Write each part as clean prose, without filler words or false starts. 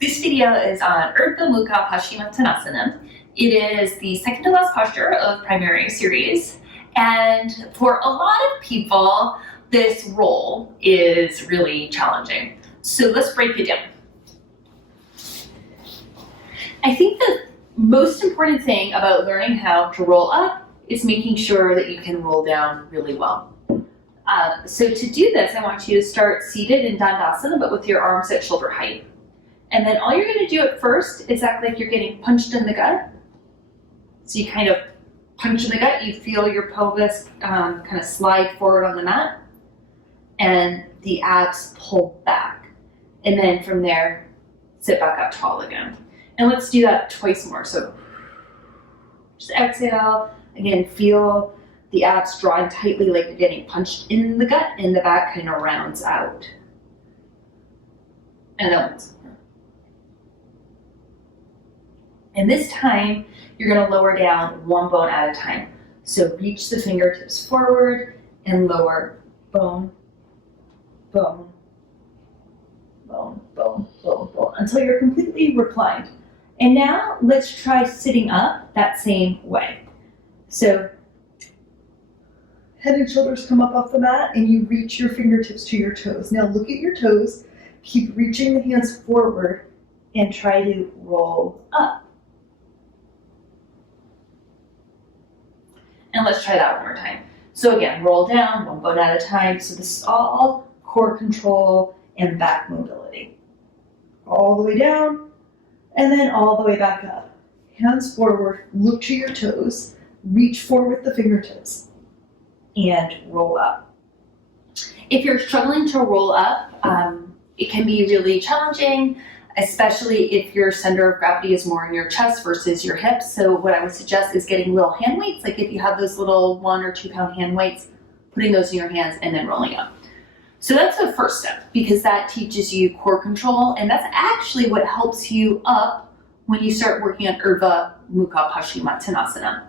This video is on Urdhva Mukha Paschimottanasana. It is the second to last posture of primary series, and for a lot of people, this roll is really challenging. So let's break it down. I think the most important thing about learning how to roll up is making sure that you can roll down really well. So to do this, I want you to start seated in Dandasana, but with your arms at shoulder height. And then all you're going to do at first is act like you're getting punched in the gut. So you kind of punch in the gut, you feel your pelvis kind of slide forward on the mat, and the abs pull back. And then from there, sit back up tall again. And let's do that twice more. So just exhale, again, feel the abs drawing tightly like you're getting punched in the gut, and the back kind of rounds out. And then once more. And this time, you're going to lower down one bone at a time. So reach the fingertips forward and lower bone, bone, bone, bone, bone, bone, until you're completely reclined. And now let's try sitting up that same way. So head and shoulders come up off the mat, and you reach your fingertips to your toes. Now look at your toes, keep reaching the hands forward, and try to roll up. And let's try that one more time. So again, roll down, one bone at a time. So this is all core control and back mobility. All the way down, and then all the way back up. Hands forward, look to your toes, reach forward with the fingertips, and roll up. If you're struggling to roll up, it can be really challenging, especially if your center of gravity is more in your chest versus your hips. So what I would suggest is getting little hand weights, like if you have those little 1 or 2 pound hand weights, putting those in your hands and then rolling up. So that's the first step, because that teaches you core control, and that's actually what helps you up when you start working on Urdhva Mukha Paschimottanasana.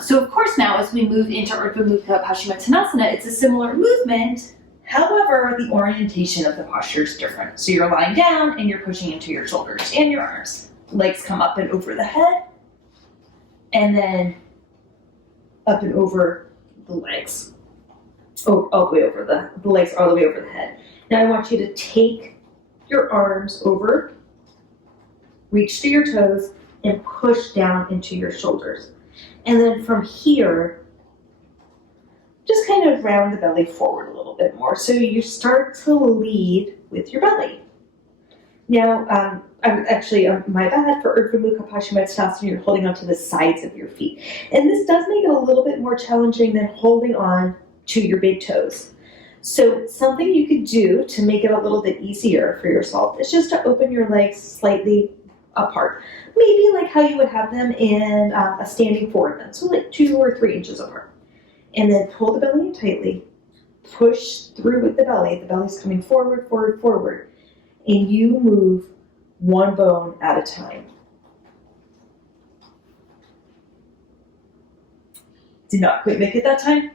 So of course now as we move into Urdhva Mukha Paschimottanasana, it's a similar movement. However, the orientation of the posture is different. So you're lying down and you're pushing into your shoulders and your arms. Legs come up and over the head, and then up and over the legs. Oh, all the way over the legs, all the way over the head. Now I want you to take your arms over, reach to your toes, and push down into your shoulders. And then from here, just kind of round the belly forward a little bit more. So you start to lead with your belly. Now, I'm actually, my bad, for Urdhva Mukha Paschimottanasana, you're holding onto the sides of your feet. And this does make it a little bit more challenging than holding on to your big toes. So something you could do to make it a little bit easier for yourself is just to open your legs slightly apart. Maybe like how you would have them in a standing forward bend, so like 2 or 3 inches apart. And then pull the belly in tightly, push through with the belly's coming forward, forward, forward, and you move one bone at a time. Did not quite make it that time.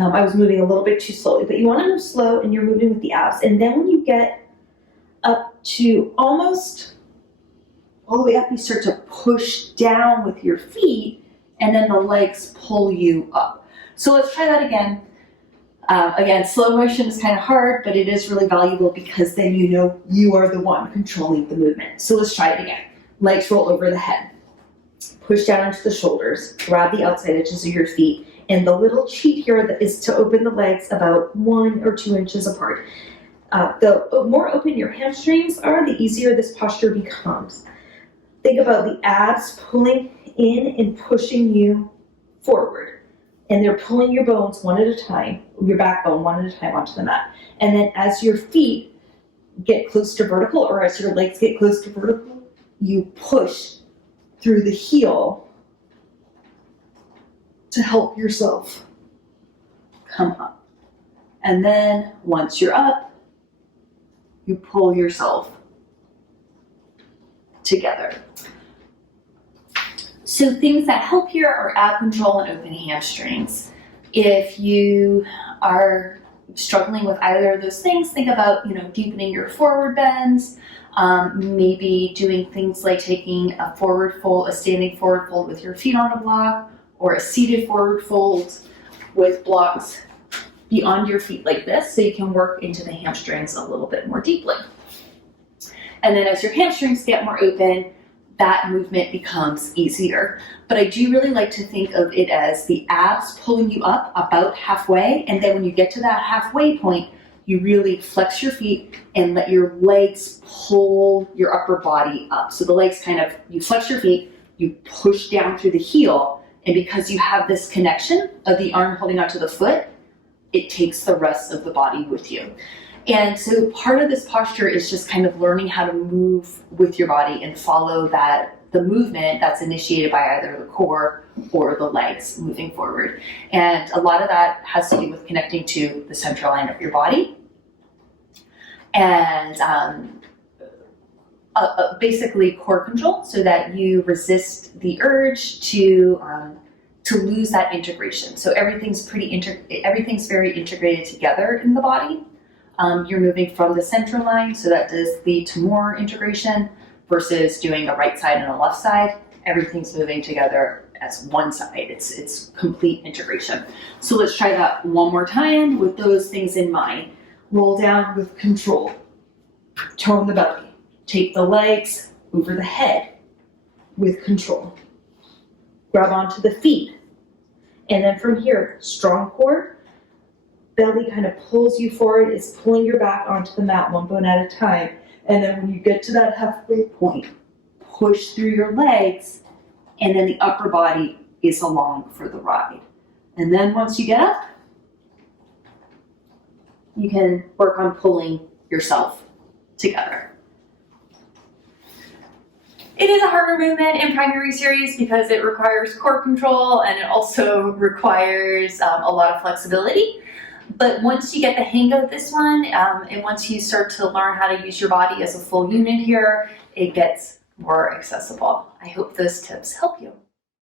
I was moving a little bit too slowly, but you want to move slow, and you're moving with the abs. And then when you get up to almost all the way up, you start to push down with your feet, and then the legs pull you up. So let's try that again. Again, slow motion is kind of hard, but it is really valuable because then you know you are the one controlling the movement. So let's try it again. Legs roll over the head. Push down into the shoulders. Grab the outside edges of your feet. And the little cheat here is to open the legs about 1 or 2 inches apart. The more open your hamstrings are, the easier this posture becomes. Think about the abs pulling in and pushing you forward. And they're pulling your bones one at a time, your backbone one at a time onto the mat. And then as your feet get close to vertical, or as your legs get close to vertical, you push through the heel to help yourself come up. And then once you're up, you pull yourself together. So things that help here are ab control and open hamstrings. If you are struggling with either of those things, think about, deepening your forward bends, Maybe doing things like taking a forward fold, a standing forward fold with your feet on a block, or a seated forward fold with blocks beyond your feet like this, so you can work into the hamstrings a little bit more deeply. And then as your hamstrings get more open, that movement becomes easier. But I do really like to think of it as the abs pulling you up about halfway, and then when you get to that halfway point, you really flex your feet and let your legs pull your upper body up. So the legs you flex your feet, you push down through the heel, and because you have this connection of the arm holding onto the foot, it takes the rest of the body with you. And so part of this posture is just kind of learning how to move with your body and follow the movement that's initiated by either the core or the legs moving forward. And a lot of that has to do with connecting to the central line of your body. And basically core control, so that you resist the urge to lose that integration. So everything's very integrated together in the body. You're moving from the center line, so that does lead to more integration versus doing a right side and a left side. Everything's moving together as one side. It's complete integration. So let's try that one more time with those things in mind. Roll down with control. Tone the belly. Take the legs over the head with control. Grab onto the feet. And then from here, strong core. Belly kind of pulls you forward, is pulling your back onto the mat one bone at a time. And then when you get to that halfway point, push through your legs, and then the upper body is along for the ride. And then once you get up, you can work on pulling yourself together. It is a harder movement in primary series because it requires core control and it also requires a lot of flexibility. But once you get the hang of this one, and once you start to learn how to use your body as a full unit here, it gets more accessible. I hope those tips help you.